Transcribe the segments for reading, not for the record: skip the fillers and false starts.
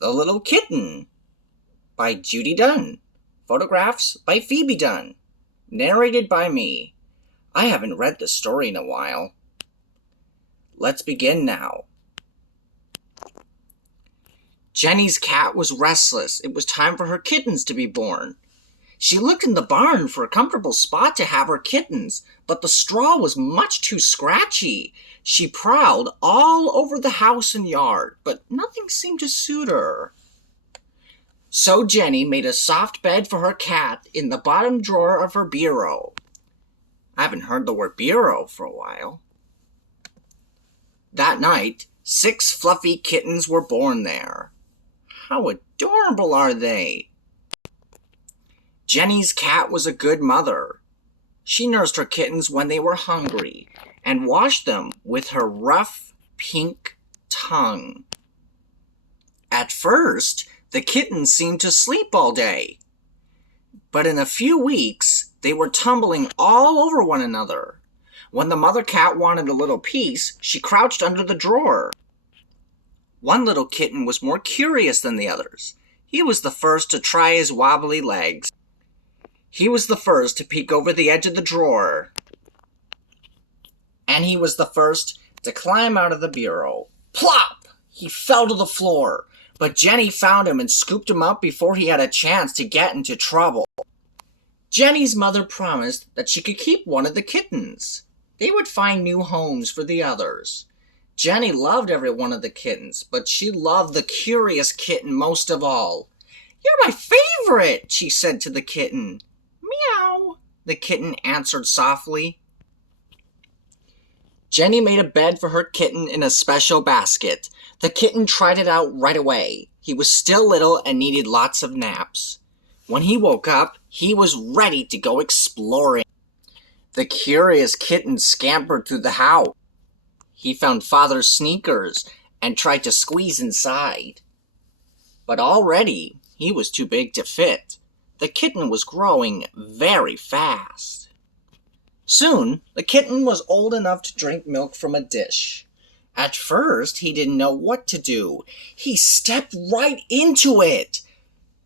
The Little Kitten by Judy Dunn. Photographs by Phoebe Dunn. Narrated by me. I haven't read the story in a while. Let's begin now. Jenny's cat was restless. It was time for her kittens to be born. She looked in the barn for a comfortable spot to have her kittens, but the straw was much too scratchy. She prowled all over the house and yard, but nothing seemed to suit her. So Jenny made a soft bed for her cat in the bottom drawer of her bureau. I haven't heard the word bureau for a while. That night, 6 fluffy kittens were born there. How adorable are they! Jenny's cat was a good mother. She nursed her kittens when they were hungry and washed them with her rough, pink tongue. At first, the kittens seemed to sleep all day, but in a few weeks, they were tumbling all over one another. When the mother cat wanted a little peace, she crouched under the drawer. One little kitten was more curious than the others. He was the first to try his wobbly legs. He was the first to peek over the edge of the drawer. And he was the first to climb out of the bureau. Plop! He fell to the floor, but Jenny found him and scooped him up before he had a chance to get into trouble. Jenny's mother promised that she could keep one of the kittens. They would find new homes for the others. Jenny loved every one of the kittens, but she loved the curious kitten most of all. "You're my favorite," she said to the kitten. "Meow," the kitten answered softly. Jenny made a bed for her kitten in a special basket. The kitten tried it out right away. He was still little and needed lots of naps. When he woke up, he was ready to go exploring. The curious kitten scampered through the house. He found Father's sneakers and tried to squeeze inside. But already, he was too big to fit. The kitten was growing very fast. Soon, the kitten was old enough to drink milk from a dish. At first, he didn't know what to do. He stepped right into it.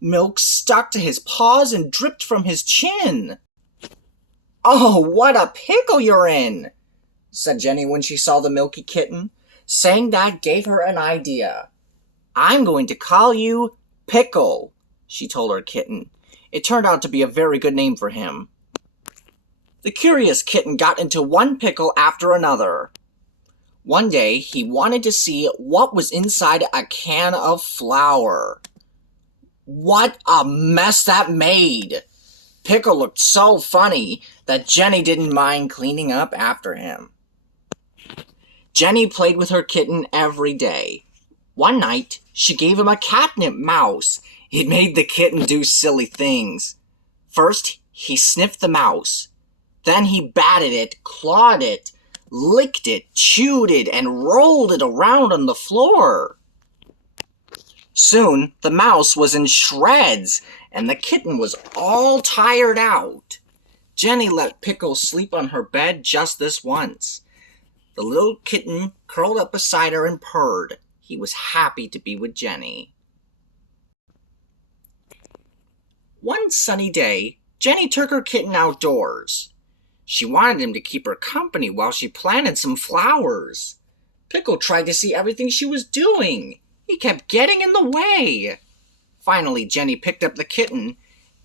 Milk stuck to his paws and dripped from his chin. "Oh, what a pickle you're in," said Jenny when she saw the milky kitten. Saying that gave her an idea. "I'm going to call you Pickle," she told her kitten. It turned out to be a very good name for him. The curious kitten got into one pickle after another. One day, he wanted to see what was inside a can of flour. What a mess that made! Pickle looked so funny that Jenny didn't mind cleaning up after him. Jenny played with her kitten every day. One night, she gave him a catnip mouse. It made the kitten do silly things. First, he sniffed the mouse. Then he batted it, clawed it, licked it, chewed it, and rolled it around on the floor. Soon, the mouse was in shreds, and the kitten was all tired out. Jenny let Pickle sleep on her bed just this once. The little kitten curled up beside her and purred. He was happy to be with Jenny. One sunny day, Jenny took her kitten outdoors. She wanted him to keep her company while she planted some flowers. Pickle tried to see everything she was doing. He kept getting in the way. Finally, Jenny picked up the kitten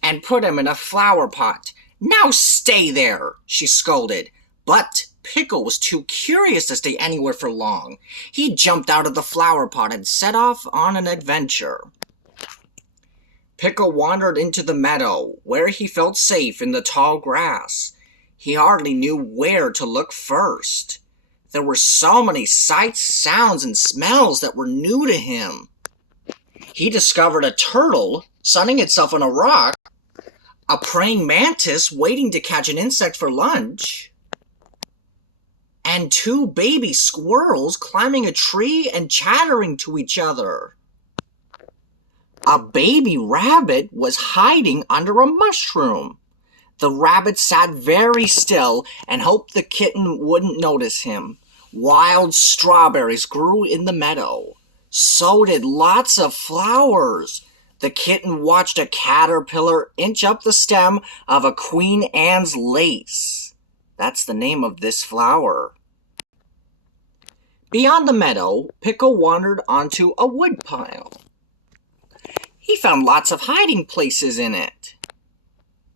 and put him in a flower pot. "Now stay there," she scolded. But Pickle was too curious to stay anywhere for long. He jumped out of the flower pot and set off on an adventure. Pickle wandered into the meadow, where he felt safe in the tall grass. He hardly knew where to look first. There were so many sights, sounds, and smells that were new to him. He discovered a turtle sunning itself on a rock, a praying mantis waiting to catch an insect for lunch, and 2 baby squirrels climbing a tree and chattering to each other. A baby rabbit was hiding under a mushroom. The rabbit sat very still and hoped the kitten wouldn't notice him. Wild strawberries grew in the meadow. So did lots of flowers. The kitten watched a caterpillar inch up the stem of a Queen Anne's lace. That's the name of this flower. Beyond the meadow, Pickle wandered onto a woodpile. He found lots of hiding places in it.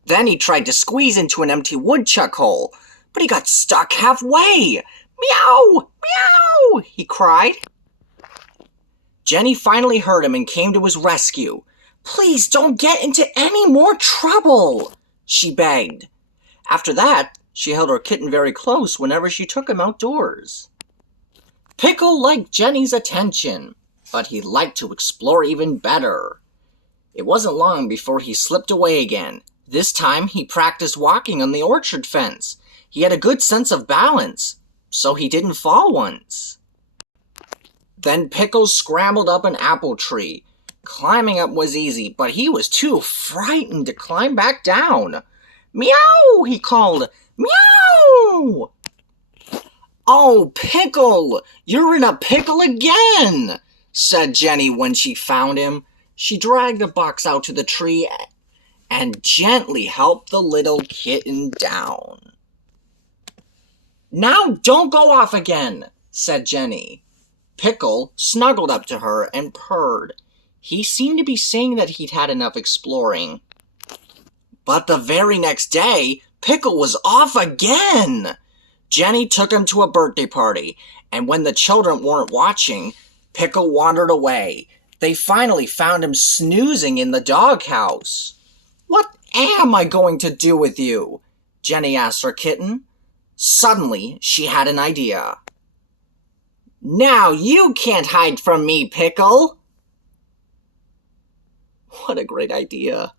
Then he tried to squeeze into an empty woodchuck hole, but he got stuck halfway. Meow! Meow! He cried. Jenny finally heard him and came to his rescue. Please don't get into any more trouble, she begged. After that, she held her kitten very close whenever she took him outdoors. Pickle liked Jenny's attention, but he liked to explore even better. It wasn't long before he slipped away again. This time he practiced walking on the orchard fence. He had a good sense of balance, so he didn't fall once. Then Pickle scrambled up an apple tree. Climbing up was easy, but he was too frightened to climb back down. Meow! He called. Meow! Oh, Pickle! You're in a pickle again! Said Jenny when she found him. She dragged the box out to the tree and gently helped the little kitten down. Now don't go off again, said Jenny. Pickle snuggled up to her and purred. He seemed to be saying that he'd had enough exploring. But the very next day, Pickle was off again. Jenny took him to a birthday party, and when the children weren't watching, Pickle wandered away. They finally found him snoozing in the doghouse. What am I going to do with you? Jenny asked her kitten. Suddenly, she had an idea. Now you can't hide from me, Pickle! What a great idea.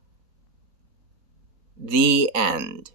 The end.